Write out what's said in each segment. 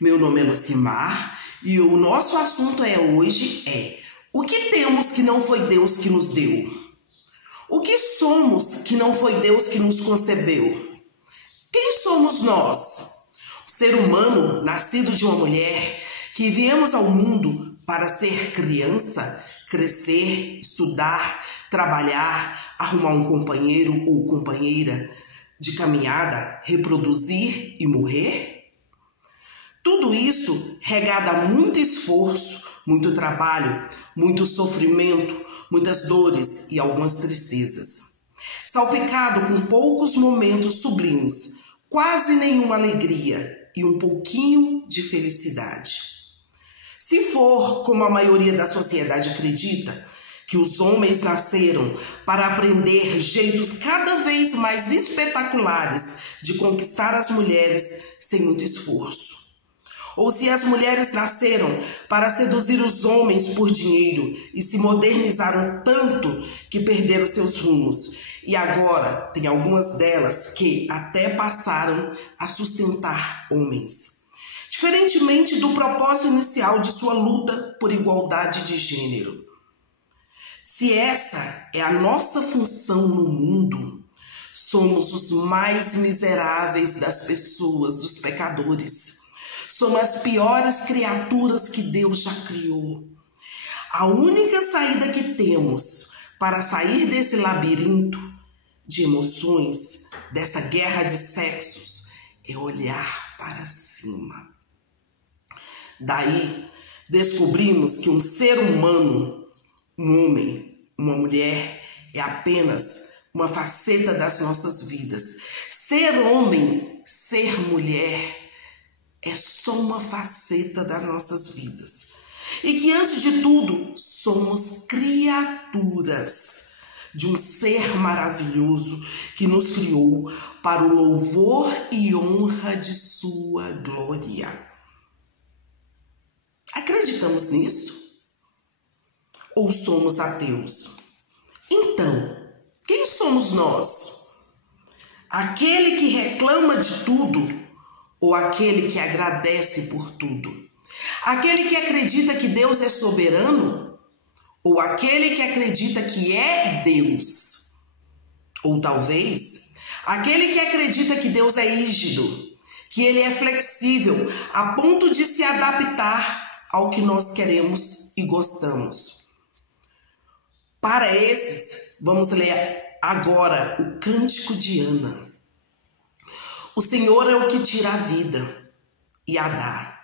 Meu nome é Lucimar e o nosso assunto hoje é: o que temos que não foi Deus que nos deu? O que somos que não foi Deus que nos concebeu? Quem somos nós? O ser humano nascido de uma mulher que viemos ao mundo para ser criança, crescer, estudar, trabalhar, arrumar um companheiro ou companheira de caminhada, reproduzir e morrer? Tudo isso regado a muito esforço, muito trabalho, muito sofrimento, muitas dores e algumas tristezas. Salpicado com poucos momentos sublimes, quase nenhuma alegria e um pouquinho de felicidade. Se for como a maioria da sociedade acredita, que os homens nasceram para aprender jeitos cada vez mais espetaculares de conquistar as mulheres sem muito esforço. Ou se as mulheres nasceram para seduzir os homens por dinheiro e se modernizaram tanto que perderam seus rumos. E agora tem algumas delas que até passaram a sustentar homens. Diferentemente do propósito inicial de sua luta por igualdade de gênero. Se essa é a nossa função no mundo, somos os mais miseráveis das pessoas, dos pecadores. Somos as piores criaturas que Deus já criou. A única saída que temos para sair desse labirinto de emoções, dessa guerra de sexos, é olhar para cima. Daí, descobrimos que um ser humano, um homem, uma mulher, é apenas uma faceta das nossas vidas. Ser homem, ser mulher, é só uma faceta das nossas vidas. E que, antes de tudo, somos criaturas de um ser maravilhoso que nos criou para o louvor e honra de sua glória. Acreditamos nisso? Ou somos ateus? Então, quem somos nós? Aquele que reclama de tudo ou aquele que agradece por tudo? Aquele que acredita que Deus é soberano? Ou aquele que acredita que é Deus? Ou talvez, aquele que acredita que Deus é rígido, que Ele é flexível a ponto de se adaptar ao que nós queremos e gostamos. Para esses, vamos ler agora o Cântico de Ana. O Senhor é o que tira a vida e a dá.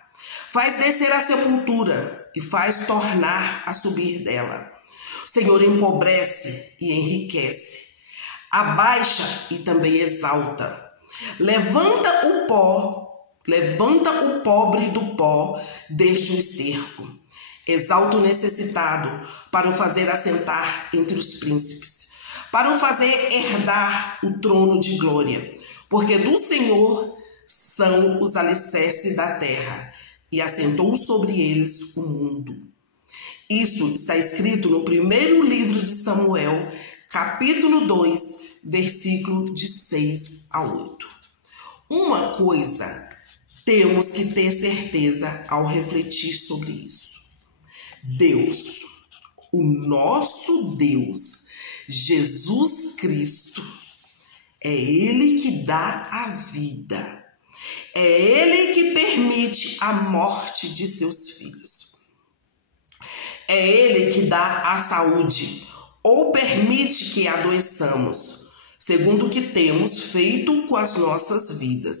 Faz descer a sepultura e faz tornar a subir dela. O Senhor empobrece e enriquece. Abaixa e também exalta. Levanta o pobre do pó desde o esterco. Exalta o necessitado para o fazer assentar entre os príncipes, para o fazer herdar o trono de glória. Porque do Senhor são os alicerces da terra, e assentou sobre eles o mundo. Isso está escrito no primeiro livro de Samuel, capítulo 2, versículo de 6 a 8. Uma coisa temos que ter certeza ao refletir sobre isso. Deus, o nosso Deus, Jesus Cristo, é Ele que dá a vida. É Ele que permite a morte de seus filhos. É Ele que dá a saúde ou permite que adoeçamos, segundo o que temos feito com as nossas vidas,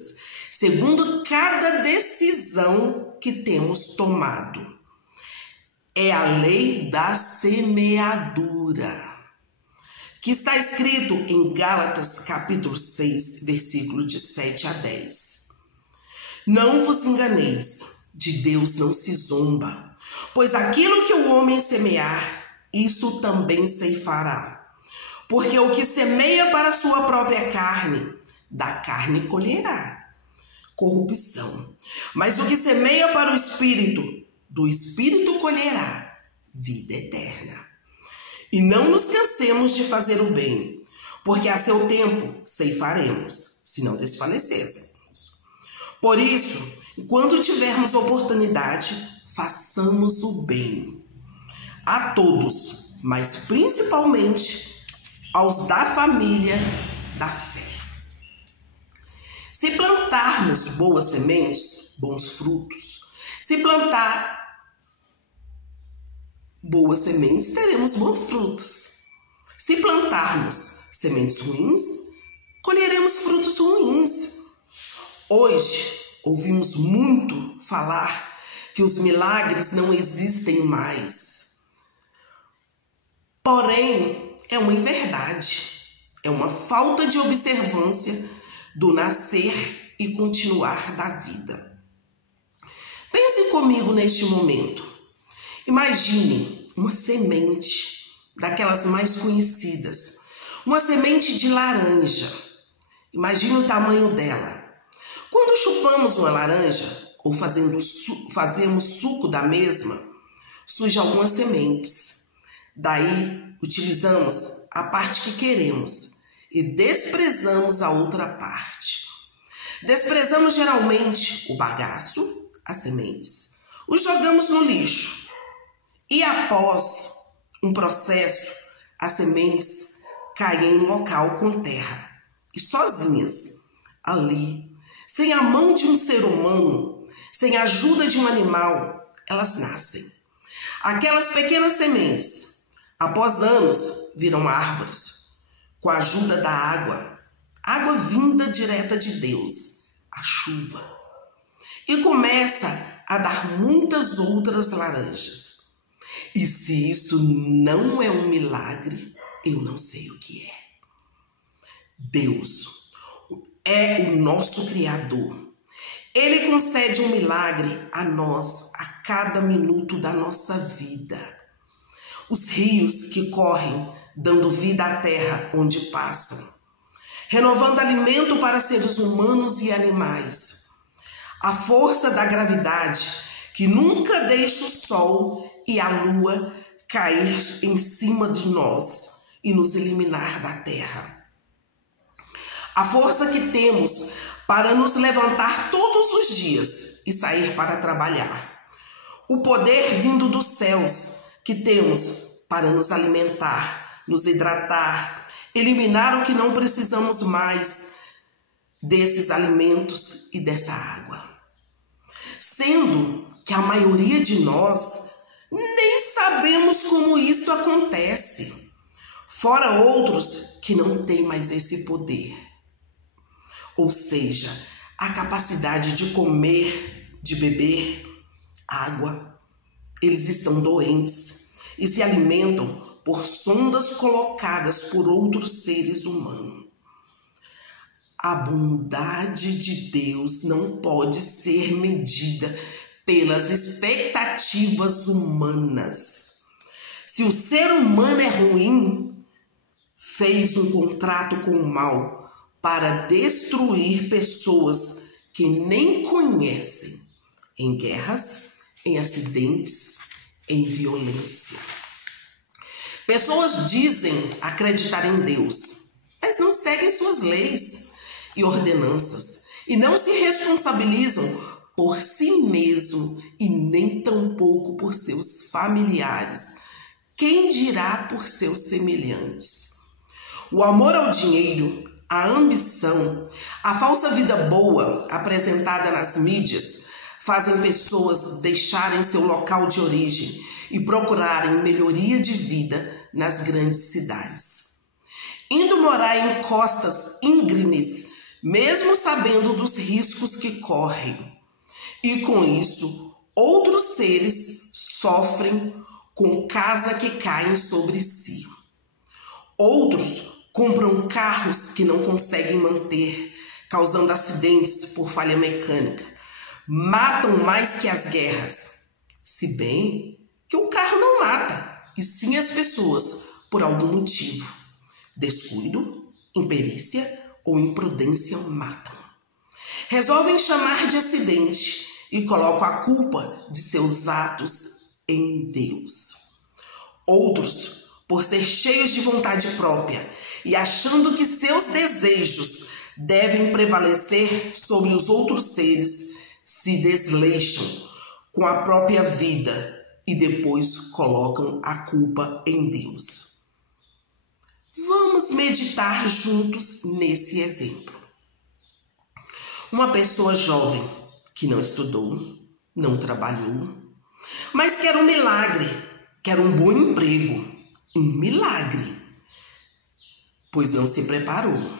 segundo cada decisão que temos tomado. É a lei da semeadura, que está escrito em Gálatas capítulo 6, versículo de 7 a 10. Não vos enganeis, de Deus não se zomba, pois aquilo que o homem semear, isso também ceifará. Porque o que semeia para a sua própria carne, da carne colherá corrupção. Mas o que semeia para o Espírito, do Espírito colherá vida eterna. E não nos cansemos de fazer o bem, porque a seu tempo ceifaremos, se não desfalecêssemos. Por isso Enquanto tivermos oportunidade, façamos o bem a todos, mas principalmente aos da família da fé. Se plantarmos boas sementes, bons frutos, se plantar boas sementes, teremos bons frutos. Se plantarmos sementes ruins, colheremos frutos ruins. Hoje, ouvimos muito falar que os milagres não existem mais. Porém, é uma inverdade, é uma falta de observância do nascer e continuar da vida. Pense comigo neste momento. Imagine uma semente, daquelas mais conhecidas, uma semente de laranja. Imagine o tamanho dela. Quando chupamos uma laranja ou fazemos suco da mesma, surgem algumas sementes. Daí, utilizamos a parte que queremos e desprezamos a outra parte. Desprezamos geralmente o bagaço, as sementes, os jogamos no lixo. E após um processo, as sementes caem em um local com terra. E sozinhas, ali, sem a mão de um ser humano, sem a ajuda de um animal, elas nascem. Aquelas pequenas sementes, após anos, viram árvores, com a ajuda da água vinda direta de Deus, a chuva. E começa a dar muitas outras laranjas. E se isso não é um milagre, eu não sei o que é. Deus é o nosso Criador. Ele concede um milagre a nós a cada minuto da nossa vida. Os rios que correm, dando vida à terra onde passam, renovando alimento para seres humanos e animais. A força da gravidade que nunca deixa o sol e a lua cair em cima de nós e nos eliminar da terra. A força que temos para nos levantar todos os dias e sair para trabalhar. O poder vindo dos céus que temos para nos alimentar, nos hidratar, eliminar o que não precisamos mais desses alimentos e dessa água. Sendo que a maioria de nós nem sabemos como isso acontece, fora outros que não têm mais esse poder. Ou seja, a capacidade de comer, de beber água. Eles estão doentes e se alimentam por sondas colocadas por outros seres humanos. A bondade de Deus não pode ser medida pelas expectativas humanas. Se o ser humano é ruim, fez um contrato com o mal para destruir pessoas que nem conhecem, em guerras, em acidentes, em violência. Pessoas dizem acreditar em Deus, mas não seguem suas leis e ordenanças e não se responsabilizam por si mesmo e nem tampouco por seus familiares. Quem dirá por seus semelhantes? O amor ao dinheiro, a ambição, a falsa vida boa apresentada nas mídias fazem pessoas deixarem seu local de origem e procurarem melhoria de vida nas grandes cidades. Indo morar em costas íngremes, mesmo sabendo dos riscos que correm. E com isso, outros seres sofrem com casa que caem sobre si. Outros compram carros que não conseguem manter, causando acidentes por falha mecânica. Matam mais que as guerras. Se bem que o carro não mata, e sim as pessoas, por algum motivo. Descuido, imperícia ou imprudência matam. Resolvem chamar de acidente e colocam a culpa de seus atos em Deus. Outros, por ser cheios de vontade própria e achando que seus desejos devem prevalecer sobre os outros seres, se desleixam com a própria vida e depois colocam a culpa em Deus. Vamos meditar juntos nesse exemplo. Uma pessoa jovem que não estudou, não trabalhou, mas quer um milagre, quer um bom emprego, um milagre, pois não se preparou.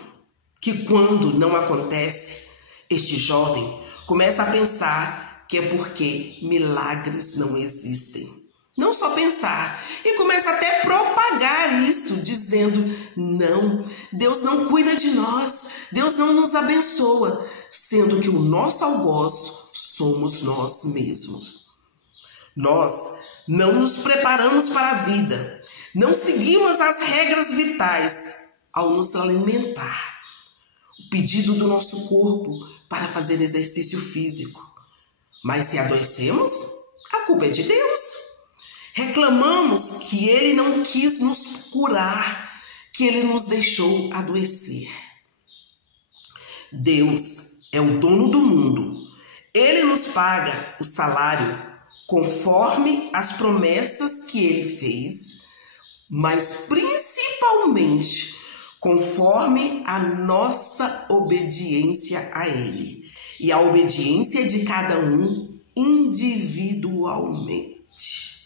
Que quando não acontece, este jovem começa a pensar que é porque milagres não existem. Não só pensar, e começa até a propagar isso, dizendo: não, Deus não cuida de nós, Deus não nos abençoa, sendo que o nosso algoz somos nós mesmos. Nós não nos preparamos para a vida, não seguimos as regras vitais ao nos alimentar. O pedido do nosso corpo para fazer exercício físico. Mas se adoecemos, a culpa é de Deus. Reclamamos que Ele não quis nos curar, que Ele nos deixou adoecer. Deus é o dono do mundo. Ele nos paga o salário conforme as promessas que Ele fez, mas principalmente conforme a nossa obediência a Ele e a obediência de cada um individualmente.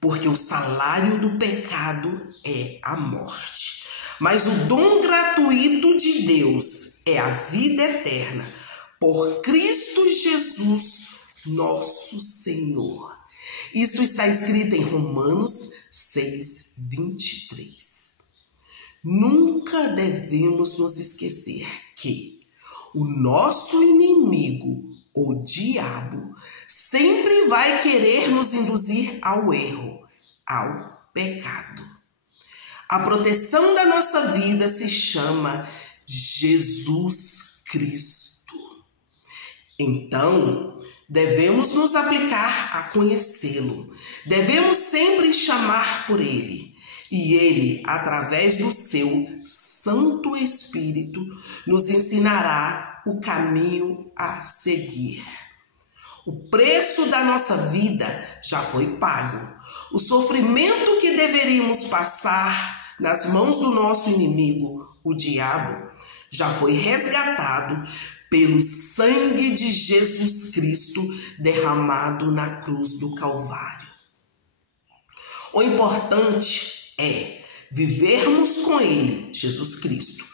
Porque o salário do pecado é a morte, mas o dom gratuito de Deus é a vida eterna por Cristo Jesus, nosso Senhor. Isso está escrito em Romanos 6:23. Nunca devemos nos esquecer que o nosso inimigo, o diabo, sempre vai querer nos induzir ao erro, ao pecado. A proteção da nossa vida se chama Jesus Cristo. Então, devemos nos aplicar a conhecê-lo. Devemos sempre chamar por ele. E ele, através do seu Santo Espírito, nos ensinará o caminho a seguir. O preço da nossa vida já foi pago. O sofrimento que deveríamos passar nas mãos do nosso inimigo, o diabo, já foi resgatado pelo sangue de Jesus Cristo derramado na cruz do Calvário. O importante é vivermos com Ele, Jesus Cristo,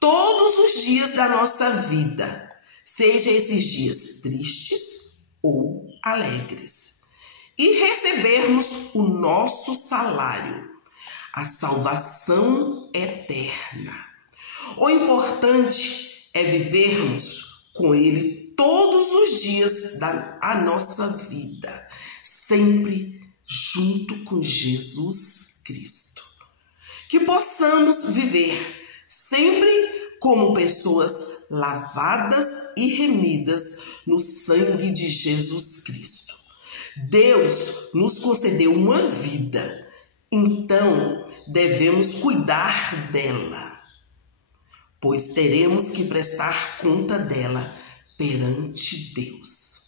todos os dias da nossa vida, seja esses dias tristes ou alegres, e recebermos o nosso salário, a salvação eterna. O importante é vivermos com Ele todos os dias da nossa vida, sempre junto com Jesus Cristo. Que possamos viver sempre como pessoas lavadas e remidas no sangue de Jesus Cristo. Deus nos concedeu uma vida, então devemos cuidar dela, pois teremos que prestar conta dela perante Deus.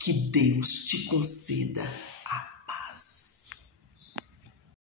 Que Deus te conceda